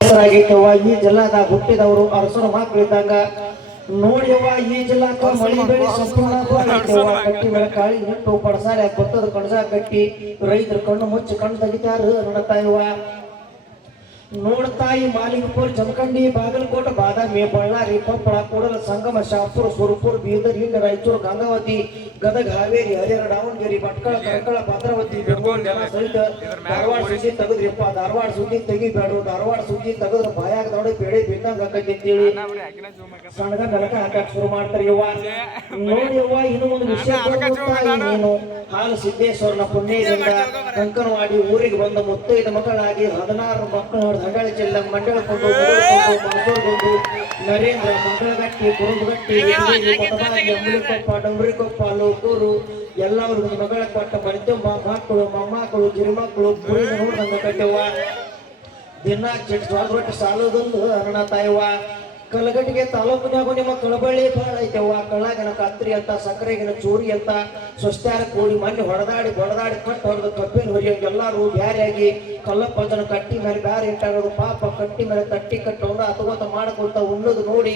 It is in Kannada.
ಹೆಸರಾಗೈತವ್ವ ಈ ಜಿಲ್ಲಾದಾಗ ಹುಟ್ಟಿದವರು ಅರಸರ ಮಕ್ಕಳಿದ್ದಾಗ ನೋಡ್ಯವ್ವ ಈ ಜಿಲ್ಲಾಕ ಮಳಿ ಬೆಳೆ ಸಂಪೂರ್ಣ ಕಟ್ಟಿ ಮೇಲೆ ಕಾಳಿ ನಿಂತು ಪಡಸಾಲೆ ಗೊತ್ತದ ಕಣಸ ಕಟ್ಟಿ ರೈತರು ಕಣ್ಣು ಮುಚ್ಚಿ ಕಣ್ಣು ತೆಗಿತಾರ ನೋಡ್ತಾ ಇವ ನೋಡ್ತಾಯಿ ಮಾಲಿಂಗಪುರ ಜಮಖಂಡಿ ಬಾಗಲಕೋಟೆ ಬಾದಾಮಿ ಬಳ್ಳಾರಿ ಕೊಪ್ಪಳ ಕೂಡಲ ಸಂಗಮ ಶಾಪುರ ಸುರಪುರ ಬೀದರ್ ಹಿಂಡ ರಾಯಚೂರು ಗಂಗಾವತಿ ಗದಗ ಹಾವೇರಿ ಹರಿಹರ ದಾವಣಗೆರೆ ಭಟ್ಕಳ ಕರಕಳ ಭದ್ರಾವತಿ ಸಹಿತ ಧಾರವಾಡ ಸುದ್ದಿ ತೆಗದ್ರಿಪ್ಪ ಧಾರವಾಡ ಸುದ್ದಿ ತೆಗಿಬೇಡ್ರು ಧಾರವಾಡ ಸುದ್ದಿ ತೆಗದ್ರ ಬಾಯಾಗ ನೋಡಿ ಬೇಳೆ ಬಿದ್ದಂಗ ಆಕೈತಿ ಅಂತೇಳಿ ಸಣ್ಣಗ ನರಕ ಹಾಕಕ್ ಶುರು ಮಾಡ್ತಾರೆ ಯವ್ವ ನೋಡಿ ಯವ್ವ ಇನ್ನು ಒಂದು ವಿಷಯ ನೀನು ಹಾಲು ಸಿದ್ದೇಶ್ವರನ ಪುಣ್ಯದಿಂದ ಕಂಕನವಾಡಿ ಊರಿಗೆ ಬಂದ ಮುತ್ತೈದ ಮಕ್ಕಳಾಗಿ 16 ಮಕ್ಕಳು ಹಂಡಾಳಿ ಜಿಲ್ಲ ಮಂಡಳಕೊಂಡು ಮನಸೂರ್ಗೊಂಡು ನರೇಂದ್ರ ಮಂಗಳಗಟ್ಟಿ ಕುರುಬಗಟ್ಟಿ ಅಂಬಳಿಕೊಪ್ಪ ಡಂಬರಿಕೊಪ್ಪ ಲೋಕೂರು ಎಲ್ಲರಿಗೂ ಮಗಳ ಕೊಟ್ಟ ಮರಿತಂಬ ಮಕ್ಕಳು ಮೊಮ್ಮಕ್ಕಳು ಗಿರಿಮಕ್ಕಳು ಗುರಿ ನೋಡ್ದಂಗ ಕಟ್ಟೆವ್ವ ದಿನ ಚಿಟ್ ಸ್ವಾದ ರೊಟ್ಟಿ ಸಾಲೋದೊಂದು ಅರಣ ತಾಯವ್ವ ಕಲಗಟ್ಟಿಗೆ ತಾಲೂಕಿನಾಗೂ ನಿಮ್ಮ ಕಳಬಳ್ಳಿ ಬಹಳ ಐತೆವ್ವ ಕಳ್ಳಾಗಿನ ಕತ್ರಿ ಅಂತ ಸಕ್ಕರೆಗಿನ ಚೂರಿ ಅಂತ ಸ್ವಸ್ತ್ಯಾರ ಕೂಡಿ ಮಣ್ಣಿ ಹೊಡೆದಾಡಿ ಕಟ್ಟು ಹೊಡೆದು ಕಬ್ಬಿನ ಹೊರಿಯಂಗೆ ಎಲ್ಲರೂ ಬ್ಯಾರೆಯಾಗಿ ಕಲ್ಲಪ್ಪನ ಕಟ್ಟಿ ಮೇಲೆ ಬ್ಯಾರೆ ಇಟ್ಟಾಗೋದು ಪಾಪ ಕಟ್ಟಿ ಮೇಲೆ ತಟ್ಟಿ ಕಟ್ಟೋಣ ಅಥವಾ ಮಾಡಕೊಳ್ತಾ ಉಣ್ಣೋದು ನೋಡಿ